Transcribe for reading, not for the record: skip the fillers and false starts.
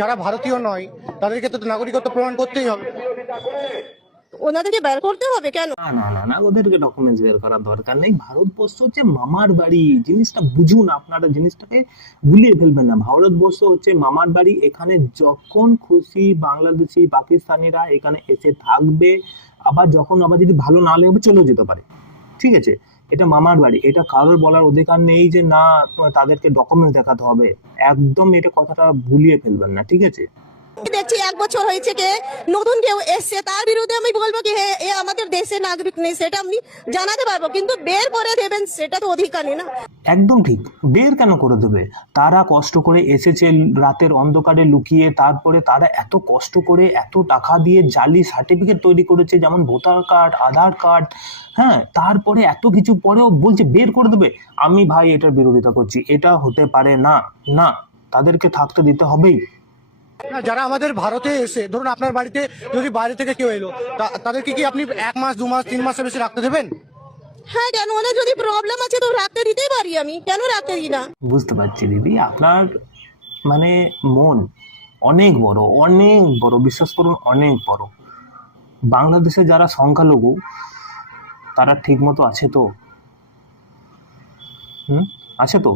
যারা ভারতীয় নয় তাদেরকে তো নাগরিকত্ব প্রমাণ করতেই হবে। ওনাদেরকে বের করতে হবে কেন? না না না না, ওদেরকে ডকুমেন্টস বের করার দরকার নেই। ভারতবর্ষ হচ্ছে মামার বাড়ি, জিনিসটা বুঝুন, আপনারা জিনিসটাকে গুলিয়ে ফেলবেন না। ভারতবর্ষ হচ্ছে মামার বাড়ি, এখানে যখন খুশি বাংলাদেশি পাকিস্তানিরা এখানে এসে থাকবে, আবার যদি ভালো না লাগবে চলেও যেতে পারে, ঠিক আছে? এটা মামার বাড়ি, এটা কারোর বলার অধিকার নেই যে না তাদেরকে ডকুমেন্টস দেখাতে হবে। একদম এটা কথাটা ভুলিয়ে ফেলবেন না, ঠিক আছে? দেখছি 1 বছর হয়েছে কে নতুন কেউ এসছে, তার বিরুদ্ধে আমি বলবো কি হ্যাঁ এ আমাদের দেশের নাগরিক নেই, সেটা আমি জানাতে পারবো, কিন্তু বের করে দেবেন সেটা তো অধিকার নেই না। একদম ঠিক, বের কেন করে দেবে? তারা কষ্ট করে এসেছে, রাতের অন্ধকারে লুকিয়ে, তারপরে তারা এত কষ্ট করে এত টাকা দিয়ে জালি সার্টিফিকেট তৈরি করেছে, যেমন ভোটার কার্ড, আধার কার্ড, হ্যাঁ, তারপরে এত কিছু পরেও বলছে বের করে দেবে। আমি ভাই এটার বিরোধিতা করছি, এটা হতে পারে না। না, তাদেরকে থাকতে দিতে হবেই। না, যারা আমাদের ভারতে এসে, ধরুন আপনার বাড়িতে যদি বাইরে থেকে কেউ এলো, তাদেরকে কি আপনি 1 মাস 2 মাস 3 মাসের বেশি রাখতে দেবেন? হ্যাঁ, কেন? ওনার যদি প্রবলেম আছে তো রাখতে দিতেই পারি, আমি কেন রাখতে দিই না? বুঝতে পারছি দিদি, আপনার মানে মন অনেক বড়, অনেক বড়, বিশ্বাস করুন অনেক বড়। বাংলাদেশে যারা সংখ্যালঘু তারা ঠিক মতো আছে তো? আছে তো?